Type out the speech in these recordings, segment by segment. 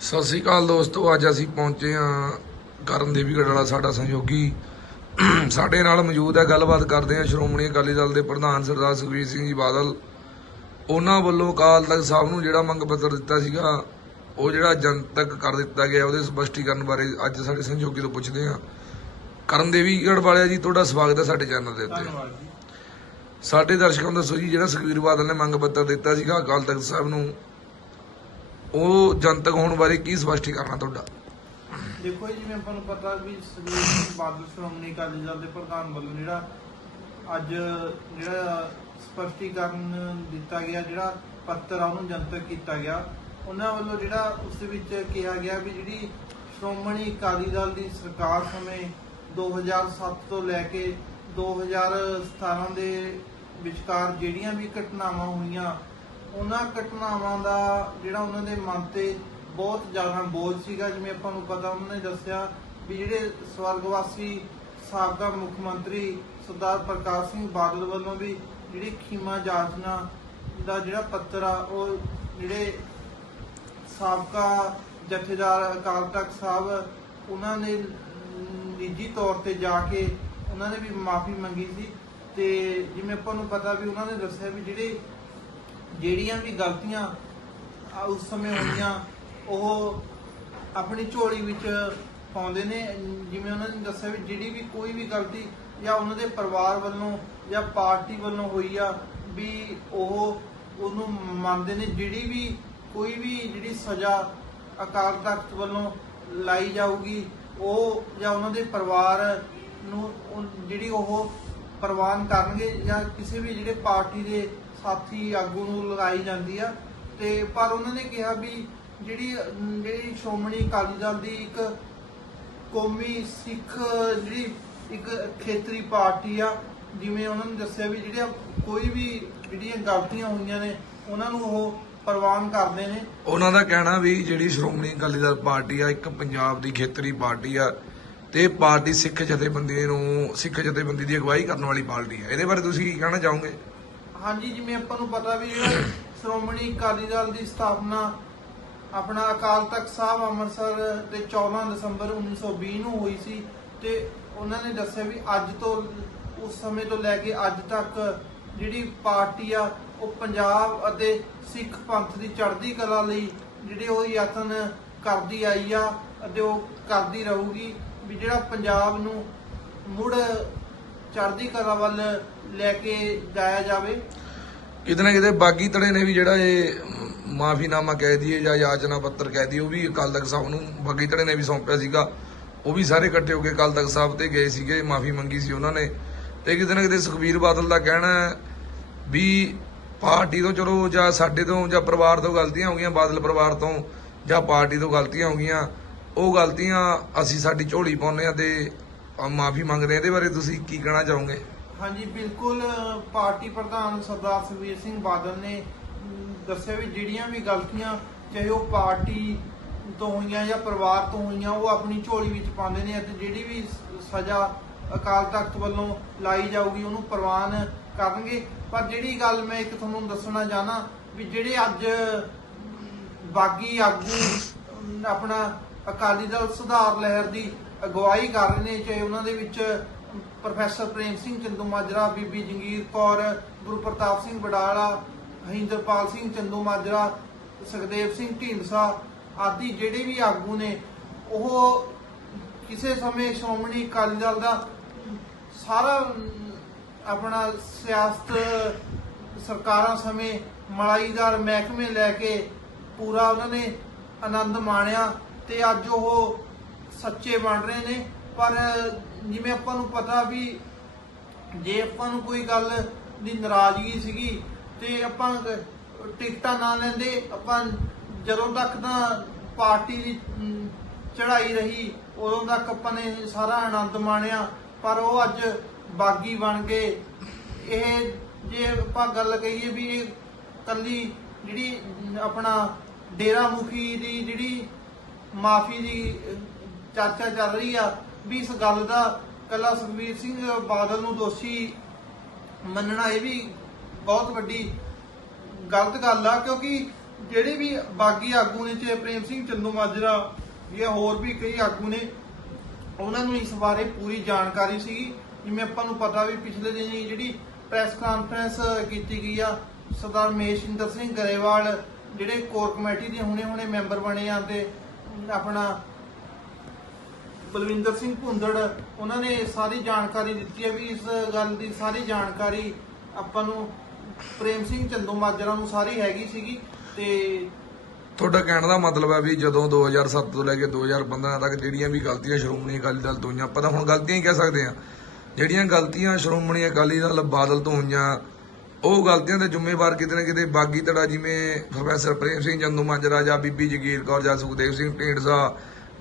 ਸਤਿ ਸ੍ਰੀ ਅਕਾਲ ਦੋਸਤੋ ਅੱਜ ਅਸੀਂ ਪਹੁੰਚੇ ਹਾਂ ਕਰਨ ਦੇਵੀਗੜ੍ਹ ਵਾਲਾ ਸਾਡਾ ਸਹਿਯੋਗੀ। ਸਾਡੇ ਨਾਲ ਮੌਜੂਦ ਹੈ ਗੱਲਬਾਤ ਕਰਦੇ ਹਾਂ ਸ਼੍ਰੋਮਣੀ ਅਕਾਲੀ ਦਲ ਦੇ ਪ੍ਰਧਾਨ ਸਰਦਾਰ ਸੁਖਬੀਰ ਸਿੰਘ ਜੀ ਬਾਦਲ। ਉਹਨਾਂ ਵੱਲੋਂ ਅਕਾਲ ਤਖਤ ਸਾਹਿਬ ਨੂੰ ਜਿਹੜਾ ਮੰਗ ਪੱਤਰ ਦਿੱਤਾ ਸੀਗਾ ਉਹ ਜਿਹੜਾ ਜਨਤਕ ਕਰ ਦਿੱਤਾ ਗਿਆ ਉਹਦੇ ਸਪਸ਼ਟੀਕਰਨ ਬਾਰੇ ਅੱਜ ਸਾਡੇ ਸਹਿਯੋਗੀ ਤੋਂ ਪੁੱਛਦੇ ਹਾਂ। ਕਰਨ ਦੇਵੀਗੜ੍ਹ ਵਾਲਿਆ ਜੀ ਤੁਹਾਡਾ ਸਵਾਗਤ ਹੈ ਸਾਡੇ ਚੈਨਲ ਦੇ ਉੱਤੇ। ਸਾਡੇ ਦਰਸ਼ਕਾਂ ਨੂੰ ਦੱਸੋ ਜੀ ਜਿਹੜਾ ਸੁਖਬੀਰ ਬਾਦਲ ਨੇ ਮੰਗ ਪੱਤਰ ਦਿੱਤਾ ਸੀਗਾ ਅਕਾਲ ਤਖਤ ਸਾਹਿਬ ਨੂੰ ਉਹ ਜਨਤਕ ਹੋਣ ਬਾਰੇ ਕੀ ਸਪਸ਼ਟੀਕਰਨ ਆ ਤੁਹਾਡਾ? ਦੇਖੋ ਜੀ, ਜਿਵੇਂ ਆਪਾਂ ਨੂੰ ਪਤਾ ਵੀ ਸੁਖਬੀਰ ਸਿੰਘ ਬਾਦਲ ਸ਼੍ਰੋਮਣੀ ਅਕਾਲੀ ਦਲ ਦੇ ਪ੍ਰਧਾਨ ਵੱਲੋਂ ਜਿਹੜਾ ਅੱਜ ਜਿਹੜਾ ਸਪਸ਼ਟੀਕਰਨ ਦਿੱਤਾ ਗਿਆ, ਜਿਹੜਾ ਪੱਤਰ ਆ ਉਹਨੂੰ ਜਨਤਕ ਕੀਤਾ ਗਿਆ, ਉਹਨਾਂ ਵੱਲੋਂ ਜਿਹੜਾ ਉਸ ਵਿੱਚ ਕਿਹਾ ਗਿਆ ਵੀ ਜਿਹੜੀ ਸ਼੍ਰੋਮਣੀ ਅਕਾਲੀ ਦਲ ਦੀ ਸਰਕਾਰ ਸਮੇਂ 2007 ਤੋਂ ਲੈ ਕੇ 2017 ਦੇ ਵਿਚਕਾਰ ਜਿਹੜੀਆਂ ਵੀ ਘਟਨਾਵਾਂ ਹੋਈਆਂ ਉਹਨਾਂ ਘਟਨਾਵਾਂ ਦਾ ਜਿਹੜਾ ਉਹਨਾਂ ਦੇ ਮਨ ਤੇ ਬਹੁਤ ਜ਼ਿਆਦਾ ਬੋਝ ਸੀਗਾ, ਜਿਵੇਂ ਆਪਾਂ ਨੂੰ ਪਤਾ ਉਹਨਾਂ ਨੇ ਦੱਸਿਆ ਵੀ ਜਿਹੜੇ ਸਵਰਗਵਾਸੀ ਸਾਬਕਾ ਮੁੱਖ ਮੰਤਰੀ ਸਰਦਾਰ ਪ੍ਰਕਾਸ਼ ਸਿੰਘ ਬਾਦਲ ਵੱਲੋਂ ਵੀ ਜਿਹੜੀ ਖੀਮਾ ਜਾਚਨਾ ਦਾ ਜਿਹੜਾ ਪੱਤਰ ਆ, ਉਹ ਜਿਹੜੇ ਸਾਬਕਾ ਜਥੇਦਾਰ ਅਕਾਲ ਤਖਤ ਸਾਹਿਬ, ਉਹਨਾਂ ਨੇ ਨਿੱਜੀ ਤੌਰ ਤੇ ਜਾ ਕੇ ਉਹਨਾਂ ਨੇ ਵੀ ਮਾਫੀ ਮੰਗੀ ਸੀ ਤੇ ਜਿਵੇਂ ਆਪਾਂ ਨੂੰ ਪਤਾ ਵੀ ਉਹਨਾਂ ਨੇ ਦੱਸਿਆ ਵੀ ਜਿਹੜੇ ਜਿਹੜੀਆਂ ਵੀ ਗਲਤੀਆਂ ਆ ਉਸ ਸਮੇਂ ਹੋਈਆਂ, ਉਹ ਆਪਣੀ ਝੋਲੀ ਵਿੱਚ ਪਾਉਂਦੇ ਨੇ। ਜਿਵੇਂ ਉਹਨਾਂ ਨੇ ਦੱਸਿਆ ਵੀ ਜਿਹੜੀ ਵੀ ਕੋਈ ਵੀ ਗਲਤੀ ਜਾਂ ਉਹਨਾਂ ਦੇ ਪਰਿਵਾਰ ਵੱਲੋਂ ਜਾਂ ਪਾਰਟੀ ਵੱਲੋਂ ਹੋਈ ਆ, ਵੀ ਉਹ ਉਹਨੂੰ ਮੰਨਦੇ ਨੇ। ਜਿਹੜੀ ਵੀ ਕੋਈ ਵੀ ਜਿਹੜੀ ਸਜ਼ਾ ਅਕਾਲ ਤਖਤ ਵੱਲੋਂ ਲਾਈ ਜਾਊਗੀ, ਉਹ ਜਾਂ ਉਹਨਾਂ ਦੇ ਪਰਿਵਾਰ ਨੂੰ ਜਿਹੜੀ ਉਹ ਪ੍ਰਵਾਨ ਕਰਨਗੇ ਜਾਂ ਕਿਸੇ ਵੀ ਜਿਹੜੇ ਪਾਰਟੀ ਦੇ ਸਾਥੀ ਆਗੂ ਨੂੰ ਲਗਾਈ ਜਾਂਦੀ ਆ। ਤੇ ਪਰ ਉਹਨਾਂ ਨੇ ਕਿਹਾ ਵੀ ਜਿਹੜੀ ਜਿਹੜੀ ਸ਼੍ਰੋਮਣੀ ਅਕਾਲੀ ਦਲ ਦੀ ਇੱਕ ਕੌਮੀ ਸਿੱਖ ਜਿਹੜੀ ਇੱਕ ਖੇਤਰੀ ਪਾਰਟੀ ਆ, ਜਿਵੇਂ ਉਹਨਾਂ ਨੇ ਦੱਸਿਆ ਵੀ ਜਿਹੜੀਆਂ ਕੋਈ ਵੀ ਜਿਹੜੀਆਂ ਗਲਤੀਆਂ ਹੋਈਆਂ ਨੇ, ਉਹਨਾਂ ਨੂੰ ਉਹ ਪ੍ਰਵਾਨ ਕਰਦੇ ਨੇ। ਉਹਨਾਂ ਦਾ ਕਹਿਣਾ ਵੀ ਜਿਹੜੀ ਸ਼੍ਰੋਮਣੀ ਅਕਾਲੀ ਦਲ ਪਾਰਟੀ ਆ, ਇੱਕ ਪੰਜਾਬ ਦੀ ਖੇਤਰੀ ਪਾਰਟੀ ਆ, ਤੇ ਪਾਰਟੀ ਸਿੱਖ ਜਥੇਬੰਦੀ ਨੂੰ ਸਿੱਖ ਜਥੇਬੰਦੀ ਦੀ ਅਗਵਾਈ ਕਰਨ ਵਾਲੀ ਪਾਰਟੀ ਆ। ਇਹਦੇ ਬਾਰੇ ਤੁਸੀਂ ਕੀ ਕਹਿਣਾ ਚਾਹੋਗੇ? ਹਾਂਜੀ, ਜਿਵੇਂ ਆਪਾਂ ਨੂੰ ਪਤਾ ਵੀ ਜਿਹੜਾ ਸ਼੍ਰੋਮਣੀ ਅਕਾਲੀ ਦਲ ਦੀ ਸਥਾਪਨਾ ਆਪਣਾ ਅਕਾਲ ਤਖਤ ਸਾਹਿਬ ਅੰਮ੍ਰਿਤਸਰ ਦੇ 14 ਦਸੰਬਰ 1920 ਨੂੰ ਹੋਈ ਸੀ ਤੇ ਉਹਨਾਂ ਨੇ ਦੱਸਿਆ ਵੀ ਅੱਜ ਤੋਂ, ਉਸ ਸਮੇਂ ਤੋਂ ਲੈ ਕੇ ਅੱਜ ਤੱਕ ਜਿਹੜੀ ਪਾਰਟੀ ਆ, ਉਹ ਪੰਜਾਬ ਅਤੇ ਸਿੱਖ ਪੰਥ ਦੀ ਚੜ੍ਹਦੀ ਕਲਾ ਲਈ ਜਿਹੜੇ ਉਹ ਯਤਨ ਕਰਦੀ ਆਈ ਆ ਅਤੇ ਉਹ ਕਰਦੀ ਰਹੂਗੀ ਵੀ ਜਿਹੜਾ ਪੰਜਾਬ ਨੂੰ ਮੁੜ ਚੜ੍ਹਦੀ ਕਲਾ ਵੱਲ ਲੈ ਕੇ ਜਾਇਆ ਜਾਵੇ। ਕਿਤੇ ਨਾ ਕਿਤੇ ਬਾਗੀ ਤੜੇ ਨੇ ਵੀ ਜਿਹੜਾ ਇਹ ਮਾਫੀਨਾਮਾ ਕਹਿ ਦਈਏ ਜਾਂ ਯਾਚਨਾ ਪੱਤਰ ਕਹਿ ਦਈਏ, ਉਹ ਵੀ ਅਕਾਲ ਤਖਤ ਸਾਹਿਬ ਨੂੰ ਬਾਗੀ ਧੜੇ ਨੇ ਵੀ ਸੌਂਪਿਆ ਸੀਗਾ। ਉਹ ਵੀ ਸਾਰੇ ਇਕੱਠੇ ਹੋ ਕੇ ਅਕਾਲ ਤਖਤ ਸਾਹਿਬ ਤੇ ਗਏ ਸੀਗੇ, ਮਾਫੀ ਮੰਗੀ ਸੀ ਉਹਨਾਂ ਨੇ। ਤੇ ਕਿਤੇ ਨਾ ਕਿਤੇ ਸੁਖਬੀਰ ਬਾਦਲ ਦਾ ਕਹਿਣਾ ਵੀ ਪਾਰਟੀ ਤੋਂ ਚਲੋ ਜਾਂ ਸਾਡੇ ਤੋਂ ਜਾਂ ਪਰਿਵਾਰ ਤੋਂ ਗਲਤੀਆਂ ਹੋ ਗਈਆਂ, ਬਾਦਲ ਪਰਿਵਾਰ ਤੋਂ ਜਾਂ ਪਾਰਟੀ ਤੋਂ ਗਲਤੀਆਂ ਹੋ ਗਈਆਂ, ਉਹ ਗਲਤੀਆਂ ਅਸੀਂ ਸਾਡੀ ਝੋਲੀ ਪਾਉਂਦੇ ਆ ਤੇ ਮਾਫੀ ਮੰਗਦੇ ਆ ਇਹਦੇ ਬਾਰੇ ਤੁਸੀਂ ਕੀ ਕਹਿਣਾ ਚਾਹੋਗੇ? ਹਾਂਜੀ, ਬਿਲਕੁਲ ਪਾਰਟੀ ਪ੍ਰਧਾਨ ਸਰਦਾਰ ਸੁਖਬੀਰ ਸਿੰਘ ਬਾਦਲ ਨੇ ਦੱਸਿਆ ਵੀ ਜਿਹੜੀਆਂ ਵੀ ਗਲਤੀਆਂ, ਚਾਹੇ ਉਹ ਪਾਰਟੀ ਤੋਂ ਹੋਈਆਂ ਜਾਂ ਪਰਿਵਾਰ ਤੋਂ ਹੋਈਆਂ, ਉਹ ਆਪਣੀ ਝੋਲੀ ਵਿੱਚ ਪਾਉਂਦੇ ਨੇ ਅਤੇ ਜਿਹੜੀ ਵੀ ਸਜ਼ਾ ਅਕਾਲ ਤਖਤ ਵੱਲੋਂ ਲਾਈ ਜਾਊਗੀ, ਉਹਨੂੰ ਪ੍ਰਵਾਨ ਕਰਨਗੇ। ਪਰ ਜਿਹੜੀ ਗੱਲ ਮੈਂ ਇੱਕ ਤੁਹਾਨੂੰ ਦੱਸਣਾ ਚਾਹਨਾ ਵੀ ਜਿਹੜੇ ਅੱਜ ਬਾਗੀ ਆਗੂ ਆਪਣਾ ਅਕਾਲੀ ਦਲ ਸੁਧਾਰ ਲਹਿਰ ਦੀ ਅਗਵਾਈ ਕਰ ਰਹੇ ਨੇ, ਚਾਹੇ ਉਹਨਾਂ ਦੇ ਵਿੱਚ ਪ੍ਰੋਫੈਸਰ ਪ੍ਰੇਮ ਸਿੰਘ ਚੰਦੂਮਾਜਰਾ ਬੀਬੀ ਜੰਗੀਰ ਕੌਰ ਗੁਰਪ੍ਰਤਾਪ ਸਿੰਘ ਬਡਾਲਾ ਹਿੰਦਰਪਾਲ ਸਿੰਘ ਚੰਦੂਮਾਜਰਾ ਸੁਖਦੇਵ ਸਿੰਘ ਢੀਂਡਸਾ ਆਦਿ ਜਿਹੜੇ ਵੀ ਆਗੂ ਨੇ, ਉਹ ਕਿਸੇ ਸਮੇਂ ਸ਼੍ਰੋਮਣੀ ਅਕਾਲੀ ਦਲ ਦਾ ਸਾਰਾ ਆਪਣਾ ਸਿਆਸਤ ਸਰਕਾਰਾਂ ਸਮੇਂ ਮਲਾਈਦਾਰ ਮਹਿਕਮੇ ਲੈ ਕੇ ਪੂਰਾ ਉਹਨਾਂ ਨੇ ਆਨੰਦ ਮਾਣਿਆ ਤੇ ਅੱਜ ਉਹ ਸੱਚੇ ਬਣ ਰਹੇ ਨੇ, ਪਰ ਜਿਵੇਂ ਆਪਾਂ ਨੂੰ ਪਤਾ ਵੀ ਜੇ ਆਪਾਂ ਨੂੰ ਕੋਈ ਗੱਲ ਦੀ ਨਾਰਾਜ਼ਗੀ ਸੀਗੀ ਤੇ ਆਪਾਂ ਟਿਕਟਾਂ ਨਾ ਲੈਂਦੇ, ਆਪਾਂ ਜਦੋਂ ਤੱਕ ਤਾਂ ਪਾਰਟੀ ਦੀ ਚੜ੍ਹਾਈ ਰਹੀ, ਉਦੋਂ ਤੱਕ ਆਪਾਂ ਨੇ ਸਾਰਾ ਆਨੰਦ ਮਾਣਿਆ, ਪਰ ਉਹ ਅੱਜ ਬਾਗੀ ਬਣ ਗਏ। ਇਹ ਜੇ ਆਪਾਂ ਗੱਲ ਕਹੀਏ ਵੀ ਇਹ ਕੱਲੀ ਜਿਹੜੀ ਆਪਣਾ ਡੇਰਾ ਮੁਖੀ ਦੀ, ਜਿਹੜੀ ਮਾਫੀ ਦੀ ਚਰਚਾ ਚੱਲ ਰਹੀ ਆ ਵੀ ਇਸ ਗੱਲ ਦਾ ਕੱਲਾ ਸੁਖਬੀਰ ਸਿੰਘ ਬਾਦਲ ਨੂੰ ਦੋਸ਼ੀ ਮੰਨਣਾ ਇਹ ਵੀ ਬਹੁਤ ਵੱਡੀ ਗਲਤ ਗੱਲ ਆ, ਕਿਉਂਕਿ ਜਿਹੜੇ ਵੀ ਬਾਗੀ ਆਗੂ ਨੇ, ਚਾਹੇ ਪ੍ਰੇਮ ਸਿੰਘ ਚੰਦੂ ਮਾਜਰਾ ਜਾਂ ਹੋਰ ਵੀ ਕਈ ਆਗੂ ਨੇ, ਉਹਨਾਂ ਨੂੰ ਇਸ ਬਾਰੇ ਪੂਰੀ ਜਾਣਕਾਰੀ ਸੀਗੀ। ਜਿਵੇਂ ਆਪਾਂ ਨੂੰ ਪਤਾ ਵੀ ਪਿਛਲੇ ਦਿਨ ਜਿਹੜੀ ਪ੍ਰੈਸ ਕਾਨਫਰੰਸ ਕੀਤੀ ਗਈ ਆ, ਸਰਦਾਰ ਮਹੇਸ਼ਿੰਦਰ ਸਿੰਘ ਗਰੇਵਾਲ, ਜਿਹੜੇ ਕੋਰ ਕਮੇਟੀ ਦੇ ਹੁਣੇ ਹੁਣੇ ਮੈਂਬਰ ਬਣੇ ਆ ਤੇ ਆਪਣਾ ਬਲਵਿੰਦਰ ਸਿੰਘ ਭੁੰਦੜ, ਉਹਨਾਂ ਨੇ ਸਾਰੀ ਜਾਣਕਾਰੀ ਦਿੱਤੀ ਹੈ ਵੀ ਇਸ ਗੱਲ ਦੀ ਸਾਰੀ ਜਾਣਕਾਰੀ ਆਪਾਂ ਨੂੰ ਪ੍ਰੇਮ ਸਿੰਘ ਚੰਦੂ ਮਾਜਰਾ ਨੂੰ ਸਾਰੀ ਹੈਗੀ ਸੀਗੀ ਤੇ ਤੁਹਾਡਾ ਕਹਿਣ ਦਾ ਮਤਲਬ ਹੈ ਵੀ ਜਦੋਂ 2007 ਤੋਂ ਲੈ ਕੇ 2015 ਤੱਕ ਜਿਹੜੀਆਂ ਵੀ ਗਲਤੀਆਂ ਸ਼੍ਰੋਮਣੀ ਅਕਾਲੀ ਦਲ ਤੋਂ ਹੋਈਆਂ, ਆਪਾਂ ਤਾਂ ਹੁਣ ਗਲਤੀਆਂ ਹੀ ਕਹਿ ਸਕਦੇ ਹਾਂ। ਜਿਹੜੀਆਂ ਗਲਤੀਆਂ ਸ਼੍ਰੋਮਣੀ ਅਕਾਲੀ ਦਲ ਬਾਦਲ ਤੋਂ ਹੋਈਆਂ, ਉਹ ਗਲਤੀਆਂ ਦੇ ਜ਼ਿੰਮੇਵਾਰ ਕਿਤੇ ਨਾ ਕਿਤੇ ਬਾਗੀ ਧੜਾ ਜਿਵੇਂ ਪ੍ਰੋਫੈਸਰ ਪ੍ਰੇਮ ਸਿੰਘ ਚੰਦੂ ਮਾਜਰਾ ਜਾਂ ਬੀਬੀ ਜਗੀਰ ਕੌਰ ਜਾਂ ਸੁਖਦੇਵ ਸਿੰਘ ਢੀਂਡਸਾ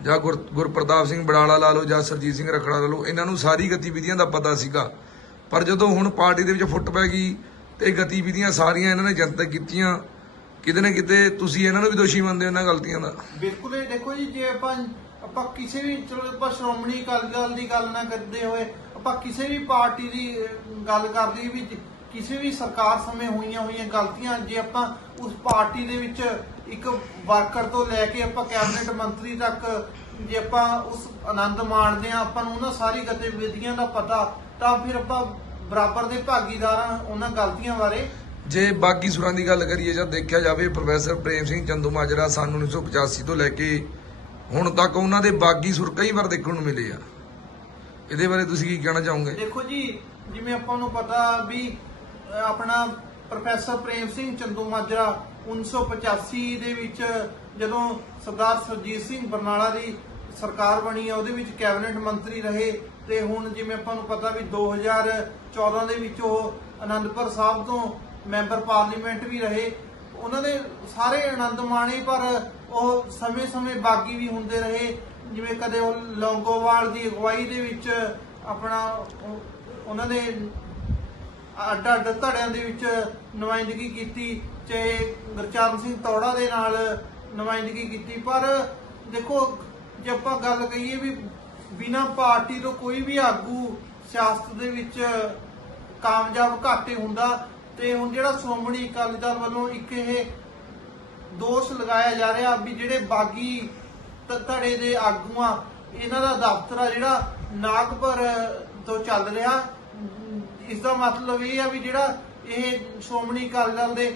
ਜਾਂ ਗੁਰ ਗੁਰਪ੍ਰਤਾਪ ਸਿੰਘ ਬੜਾਲਾ ਲਾ ਲਓ ਜਾਂ ਸਰਜੀਤ ਸਿੰਘ ਰਖੜਾ ਲਾ ਲਓ, ਇਹਨਾਂ ਨੂੰ ਸਾਰੀ ਗਤੀਵਿਧੀਆਂ ਦਾ ਪਤਾ ਸੀਗਾ। ਪਰ ਜਦੋਂ ਹੁਣ ਪਾਰਟੀ ਦੇ ਵਿੱਚ ਫੁੱਟ ਪੈ ਗਈ ਤੇ ਗਤੀਵਿਧੀਆਂ ਸਾਰੀਆਂ ਇਹਨਾਂ ਨੇ ਜਨਤਕ ਕੀਤੀਆਂ, ਕਿਤੇ ਨਾ ਕਿਤੇ ਤੁਸੀਂ ਇਹਨਾਂ ਨੂੰ ਵੀ ਦੋਸ਼ੀ ਮੰਨਦੇ ਹੋ ਇਹਨਾਂ ਗਲਤੀਆਂ ਦਾ। ਬਿਲਕੁਲ, ਇਹ ਦੇਖੋ ਜੀ, ਜੇ ਆਪਾਂ ਆਪਾਂ ਕਿਸੇ ਵੀ, ਚਲੋ ਆਪਾਂ ਸ਼੍ਰੋਮਣੀ ਅਕਾਲੀ ਦਲ ਦੀ ਗੱਲ ਨਾ ਕਰਦੇ ਹੋਏ, ਆਪਾਂ ਕਿਸੇ ਵੀ ਪਾਰਟੀ ਦੀ ਗੱਲ ਕਰਦੇ ਵੀ ਕਿਸੇ ਵੀ ਸਰਕਾਰ ਸਮੇਂ ਹੋਈਆਂ ਹੋਈਆਂ ਗਲਤੀਆਂ ਜੇ ਆਪਾਂ ਉਸ ਪਾਰਟੀ ਦੇ ਵਿੱਚ ਇੱਕ ਵਰਕਰ ਤੋਂ ਲੈ ਕੇ ਆਪਾਂ ਕੈਬਨਿਟ ਮੰਤਰੀ ਤੱਕ ਜੇ ਆਪਾਂ ਉਸ ਆਨੰਦ ਮਾਣਦੇ ਆ ਆਪਾਂ ਨੂੰ ਉਹਨਾਂ ਸਾਰੀ ਗਤੀਵਿਧੀਆਂ ਦਾ ਪਤਾ ਤਾਂ ਫਿਰ ਆਪਾਂ ਬਰਾਬਰ ਦੇ ਭਾਗੀਦਾਰ ਉਹਨਾਂ ਗਲਤੀਆਂ ਬਾਰੇ ਜੇ ਬਾਗੀ ਸੁਰਾਂ ਦੀ ਗੱਲ ਕਰੀਏ ਜਾਂ ਦੇਖਿਆ ਜਾਵੇ ਪ੍ਰੋਫੈਸਰ ਪ੍ਰੇਮ ਸਿੰਘ ਚੰਦੂ ਮਾਜਰਾ ਸਨ 1985 ਤੋਂ ਲੈ ਕੇ ਹੁਣ ਤੱਕ ਉਹਨਾਂ ਦੇ ਬਾਗੀ ਸੁਰ ਕਈ ਵਾਰ ਦੇਖਣ ਨੂੰ ਮਿਲੇ ਆ। ਇਹਦੇ ਬਾਰੇ ਤੁਸੀਂ ਕੀ ਕਹਿਣਾ ਚਾਹੋਗੇ? ਦੇਖੋ ਜੀ ਜਿਵੇਂ ਆਪਾਂ ਨੂੰ ਪਤਾ ਵੀ ਆਪਣਾ ਪ੍ਰੋਫੈਸਰ ਪ੍ਰੇਮ ਸਿੰਘ ਚੰਦੂ ਮਾਜਰਾ 1985 ਦੇ ਵਿੱਚ ਜਦੋਂ ਸਰਦਾਰ ਸਰਜੀਤ ਸਿੰਘ ਬਰਨਾਲਾ ਦੀ ਸਰਕਾਰ ਬਣੀ ਆ, ਉਹਦੇ ਵਿੱਚ ਕੈਬਨਿਟ ਮੰਤਰੀ ਰਹੇ ਤੇ ਹੁਣ ਜਿਵੇਂ ਆਪਾਂ ਨੂੰ ਪਤਾ ਵੀ 2014 ਦੇ ਵਿੱਚ ਉਹ ਆਨੰਦਪੁਰ ਸਾਹਿਬ ਤੋਂ ਮੈਂਬਰ ਪਾਰਲੀਮੈਂਟ ਵੀ ਰਹੇ। ਉਹਨਾਂ ਦੇ ਸਾਰੇ ਆਨੰਦ ਮਾਣੇ, ਪਰ ਉਹ ਸਮੇਂ-ਸਮੇਂ ਬਾਗੀ ਵੀ ਹੁੰਦੇ ਰਹੇ। ਜਿਵੇਂ ਕਦੇ ਉਹ ਲੌਂਗੋਵਾਲ ਦੀ ਅਗਵਾਈ ਦੇ ਵਿੱਚ ਆਪਣਾ ਉਹਨਾਂ ਦੇ ਅੱਡ ਅੱਡ ਧੜਿਆਂ ਦੇ ਵਿੱਚ ਨੁਮਾਇੰਦਗੀ ਕੀਤੀ ਚਾਹੇ ਗੁਰਚਰਨ ਸਿੰਘ ਤੌੜਾ ਦੇ ਨਾਲ ਨੁਮਾਇੰਦਗੀ ਕੀਤੀ। ਪਰ ਦੇਖੋ, ਜੇ ਆਪਾਂ ਗੱਲ ਕਹੀਏ ਵੀ ਬਿਨਾ ਪਾਰਟੀ ਤੋਂ ਕੋਈ ਵੀ ਆਗੂ ਸਿਆਸਤ ਦੇ ਵਿੱਚ ਕਾਮਯਾਬ ਘਾਟੇ ਹੁੰਦਾ ਤੇ ਹੁਣ ਜਿਹੜਾ ਸ਼੍ਰੋਮਣੀ ਅਕਾਲੀ ਦਲ ਵੱਲੋਂ ਇੱਕ ਇਹ ਦੋਸ਼ ਲਗਾਇਆ ਜਾ ਰਿਹਾ ਵੀ ਜਿਹੜੇ ਬਾਗੀ ਧੜੇ ਦੇ ਆਗੂਆਂ, ਇਹਨਾਂ ਦਾ ਦਫ਼ਤਰ ਆ ਜਿਹੜਾ ਨਾਗਪੁਰ ਤੋਂ ਚੱਲ ਰਿਹਾ। ਇਸ ਦਾ ਮਤਲਬ ਇਹ ਆ ਵੀ ਜਿਹੜਾ ਇਹ ਸ਼੍ਰੋਮਣੀ ਅਕਾਲੀ ਦਲ ਦੇ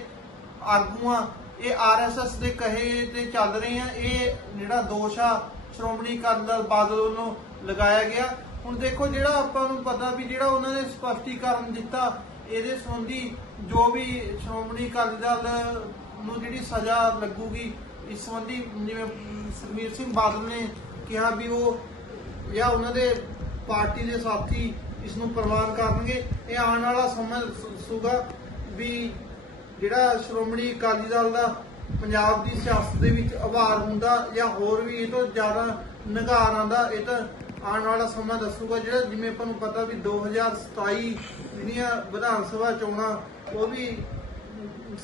ਆਗੂਆਂ, ਇਹ ਆਰਐਸਐਸ ਦੇ ਕਹੇ ਤੇ ਚੱਲ ਰਹੇ ਆ, ਇਹ ਜਿਹੜਾ ਦੋਸ਼ ਆ ਸ਼੍ਰੋਮਣੀ ਅਕਾਲੀ ਦਲ ਬਾਦਲ ਵੱਲੋਂ ਲਗਾਇਆ ਗਿਆ। ਹੁਣ ਦੇਖੋ ਜਿਹੜਾ ਆਪਾਂ ਨੂੰ ਪਤਾ ਵੀ ਜਿਹੜਾ ਉਹਨਾਂ ਨੇ ਸਪਸ਼ਟੀਕਰਨ ਦਿੱਤਾ, ਇਹਦੇ ਸੰਬੰਧੀ ਜੋ ਵੀ ਸ਼੍ਰੋਮਣੀ ਅਕਾਲੀ ਦਲ ਨੂੰ ਜਿਹੜੀ ਸਜ਼ਾ ਲੱਗੂਗੀ, ਇਸ ਸੰਬੰਧੀ ਜਿਵੇਂ ਸੁਖਬੀਰ ਸਿੰਘ ਬਾਦਲ ਨੇ ਕਿਹਾ ਵੀ ਉਹ ਜਾਂ ਉਹਨਾਂ ਦੇ ਪਾਰਟੀ ਦੇ ਸਾਥੀ ਇਸ ਨੂੰ ਪ੍ਰਵਾਨ ਕਰਨਗੇ। ਇਹ ਆਉਣ ਵਾਲਾ ਸਮਾਂ ਦੱਸੂਗਾ ਵੀ ਜਿਹੜਾ ਸ਼੍ਰੋਮਣੀ ਅਕਾਲੀ ਦਲ ਦਾ ਪੰਜਾਬ ਦੀ ਸਿਆਸਤ ਦੇ ਵਿੱਚ ਆਭਾਰ ਹੁੰਦਾ ਜਾਂ ਹੋਰ ਵੀ ਇਹ ਤੋਂ ਜ਼ਿਆਦਾ ਨਿਗਾਰ ਆਉਂਦਾ, ਇਹ ਤਾਂ ਆਉਣ ਵਾਲਾ ਸਮਾਂ ਦੱਸੂਗਾ। ਜਿਹੜਾ ਜਿਵੇਂ ਆਪਾਂ ਨੂੰ ਪਤਾ ਵੀ 2027 ਜਿਹੜੀਆਂ ਵਿਧਾਨ ਸਭਾ ਚੋਣਾਂ, ਉਹ ਵੀ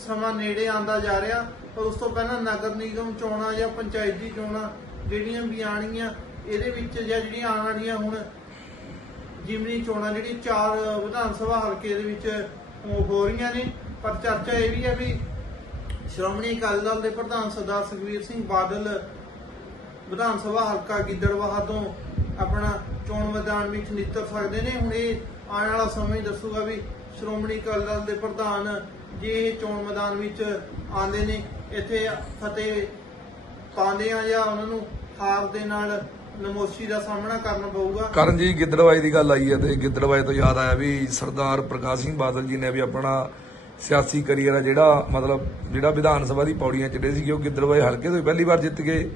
ਸਮਾਂ ਨੇੜੇ ਆਂਦਾ ਜਾ ਰਿਹਾ। ਪਰ ਉਸ ਤੋਂ ਪਹਿਲਾਂ ਨਗਰ ਨਿਗਮ ਚੋਣਾਂ ਜਾਂ ਪੰਚਾਇਤੀ ਚੋਣਾਂ ਜਿਹੜੀਆਂ ਵੀ ਆਣਗੀਆਂ ਇਹਦੇ ਵਿੱਚ ਜਾਂ ਜਿਹੜੀਆਂ ਆਉਣ ਵਾਲੀਆਂ ਹੁਣ ਜਿਮਨੀ ਚੋਣਾਂ ਜਿਹੜੀ ਚਾਰ ਵਿਧਾਨ ਸਭਾ ਹਲਕੇ ਦੇ ਵਿੱਚ ਹੋ ਹੋ ਰਹੀਆਂ ਨੇ। ਪਰ ਚਰਚਾ ਇਹ ਵੀ ਹੈ ਵੀ ਸ਼੍ਰੋਮਣੀ ਅਕਾਲੀ ਦਲ ਦੇ ਪ੍ਰਧਾਨ ਸਰਦਾਰ ਸੁਖਬੀਰ ਸਿੰਘ ਬਾਦਲ ਵਿਧਾਨ ਸਭਾ ਹਲਕਾ ਗਿੱਦੜਵਾਹਾ ਤੋਂ ਆਪਣਾ ਚੋਣ ਮੈਦਾਨ ਵਿੱਚ ਨਿੱਤਰ ਸਕਦੇ ਨੇ। ਹੁਣ ਇਹ ਆਉਣ ਵਾਲਾ ਸਮਾਂ ਹੀ ਦੱਸੂਗਾ ਵੀ ਸ਼੍ਰੋਮਣੀ ਅਕਾਲੀ ਦਲ ਦੇ ਪ੍ਰਧਾਨ ਜੇ ਇਹ ਚੋਣ ਮੈਦਾਨ ਵਿੱਚ ਆਉਂਦੇ ਨੇ, ਇੱਥੇ ਫਤਿਹ ਪਾਉਂਦੇ ਆ ਜਾਂ ਉਹਨਾਂ ਨੂੰ ਹਾਰ ਦੇ ਨਾਲ ਨਮੋਸ਼ੀ ਦਾ ਸਾਹਮਣਾ ਕਰਨਾ ਪਊਗਾ। ਕਰਨ ਜੀ ਗਿੱਦੜਵਾਈ ਦੀ ਗੱਲ ਆਈ ਹੈ ਤੇ ਗਿੱਦੜਵਾਈ ਤੋਂ ਯਾਦ ਆਇਆ ਵੀ ਸਰਦਾਰ ਪ੍ਰਕਾਸ਼ ਸਿੰਘ ਬਾਦਲ ਜੀ ਨੇ ਵੀ ਆਪਣਾ ਸਿਆਸੀ ਕਰੀਅਰ ਆ ਜਿਹੜਾ ਮਤਲਬ ਜਿਹੜਾ ਵਿਧਾਨ ਸਭਾ ਦੀ ਪੌੜੀਆਂ ਚੜੇ ਸੀਗੇ ਉਹ ਗਿੱਦੜਵਾਈ ਹਲਕੇ ਤੋਂ ਪਹਿਲੀ ਵਾਰ ਜਿੱਤ ਗਏ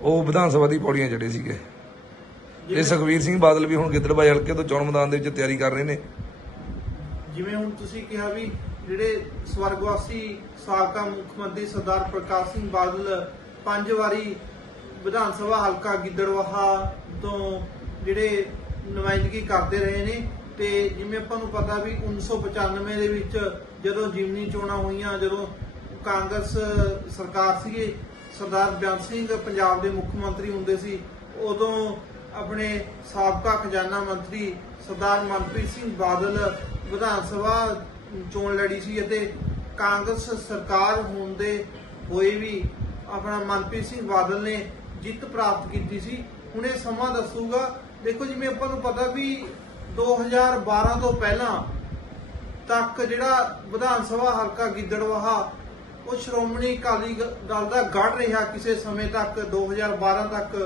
ਉਹ ਵਿਧਾਨ ਸਭਾ ਦੀ ਪੌੜੀਆਂ ਚੜੇ ਸੀਗੇ। ਤੇ ਸੁਖਵੀਰ ਸਿੰਘ ਬਾਦਲ ਵੀ ਹੁਣ ਗਿੱਦੜਵਾਈ ਹਲਕੇ ਤੋਂ ਚੋਣ ਮੈਦਾਨ ਦੇ ਵਿੱਚ ਤਿਆਰੀ ਕਰ ਰਹੇ ਨੇ। ਜਿਵੇਂ ਹੁਣ ਤੁਸੀਂ ਕਿਹਾ ਵੀ ਜਿਹੜੇ ਸਵਰਗਵਾਸੀ ਸਾਬਕਾ ਮੁੱਖ ਮੰਤਰੀ ਸਰਦਾਰ ਪ੍ਰਕਾਸ਼ ਸਿੰਘ ਬਾਦਲ ਪੰਜ ਵਾਰੀ ਵਿਧਾਨ ਸਭਾ ਹਲਕਾ ਗਿੱਦੜਵਾਹਾ ਤੋਂ ਜਿਹੜੇ ਨੁਮਾਇੰਦਗੀ ਕਰਦੇ ਰਹੇ ਨੇ ਤੇ ਜਿਵੇਂ ਆਪਾਂ ਨੂੰ ਪਤਾ ਵੀ 1995 ਦੇ ਵਿੱਚ ਜਦੋਂ ਜਿਮਨੀ ਚੋਣਾਂ ਹੋਈਆਂ, ਜਦੋਂ ਕਾਂਗਰਸ ਸਰਕਾਰ ਸੀਗੇ, ਸਰਦਾਰ ਬਿਆਨ ਸਿੰਘ ਪੰਜਾਬ ਦੇ ਮੁੱਖ ਮੰਤਰੀ ਹੁੰਦੇ ਸੀ, ਉਦੋਂ ਆਪਣੇ ਸਾਬਕਾ ਖਜ਼ਾਨਾ ਮੰਤਰੀ ਸਰਦਾਰ ਮਨਪ੍ਰੀਤ ਸਿੰਘ ਬਾਦਲ ਵਿਧਾਨ ਸਭਾ ਚੋਣ ਲੜੀ ਸੀ ਅਤੇ ਕਾਂਗਰਸ ਸਰਕਾਰ ਹੋਣ ਦੇ ਹੋਏ ਵੀ ਆਪਣਾ ਮਨਪ੍ਰੀਤ ਸਿੰਘ ਬਾਦਲ ਨੇ ਜਿੱਤ ਪ੍ਰਾਪਤ ਕੀਤੀ ਸੀ। ਹੁਣ ਇਹ ਸਮਾਂ ਦੱਸੂਗਾ। ਦੇਖੋ ਜਿਵੇਂ ਆਪਾਂ ਨੂੰ ਪਤਾ ਵੀ 2012 ਤੋਂ ਪਹਿਲਾਂ ਤੱਕ ਜਿਹੜਾ ਵਿਧਾਨ ਸਭਾ ਹਲਕਾ ਗਿੱਦੜਵਾਹਾ, ਉਹ ਸ਼੍ਰੋਮਣੀ ਅਕਾਲੀ ਦਲ ਦਾ ਗੜ ਰਿਹਾ ਕਿਸੇ ਸਮੇਂ ਤੱਕ 2012 ਤੱਕ।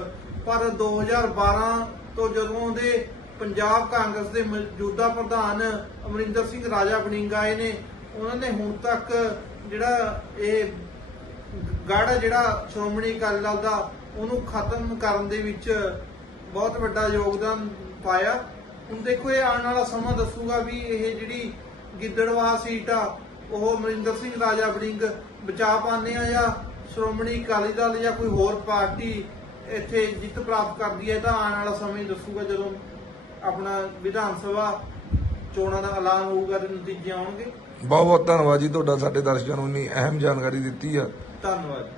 ਪਰ 2012 ਤੋਂ ਜਦੋਂ ਦੇ ਪੰਜਾਬ ਕਾਂਗਰਸ ਦੇ ਮੌਜੂਦਾ ਪ੍ਰਧਾਨ ਅਮਰਿੰਦਰ ਸਿੰਘ ਰਾਜਾ ਬਣਿੰਗ ਆਏ ਨੇ, ਉਹਨਾਂ ਨੇ ਹੁਣ ਤੱਕ ਜਿਹੜਾ ਇਹ ਗੜ ਹੈ ਜਿਹੜਾ ਸ਼੍ਰੋਮਣੀ ਅਕਾਲੀ ਦਲ ਦਾ ਉਹਨੂੰ ਖਤਮ ਕਰਨ ਦੇ ਵਿੱਚ ਬਹੁਤ ਵੱਡਾ ਯੋਗਦਾਨ ਪਾਇਆ। ਹੁਣ ਦੇਖੋ ਇਹ ਆਉਣ ਵਾਲਾ ਸਮਾਂ ਦੱਸੂਗਾ ਵੀ ਇਹ ਜਿਹੜੀ ਗਿੱਦੜਵਾ ਸੀਟ ਆ ਉਹ ਅਮਰਿੰਦਰ ਸਿੰਘ ਰਾਜਾ ਵੜਿੰਗ ਬਚਾ ਪਾਉਂਦੇ ਆ ਜਾਂ ਸ਼੍ਰੋਮਣੀ ਅਕਾਲੀ ਦਲ ਜਾਂ ਕੋਈ ਹੋਰ ਪਾਰਟੀ ਇੱਥੇ ਜਿੱਤ ਪ੍ਰਾਪਤ ਕਰਦੀ ਹੈ ਤਾਂ ਆਉਣ ਵਾਲਾ ਸਮਾਂ ਹੀ ਦੱਸੂਗਾ ਜਦੋਂ ਆਪਣਾ ਵਿਧਾਨ ਸਭਾ ਚੋਣਾਂ ਦਾ ਐਲਾਨ ਹੋਊਗਾ ਤੇ ਨਤੀਜੇ ਆਉਣਗੇ। ਬਹੁਤ ਬਹੁਤ ਧੰਨਵਾਦ ਜੀ ਤੁਹਾਡਾ ਸਾਡੇ ਦਰਸ਼ਕਾਂ ਨੂੰ ਇੰਨੀ ਅਹਿਮ ਜਾਣਕਾਰੀ ਦਿੱਤੀ ਆ। ਧੰਨਵਾਦ।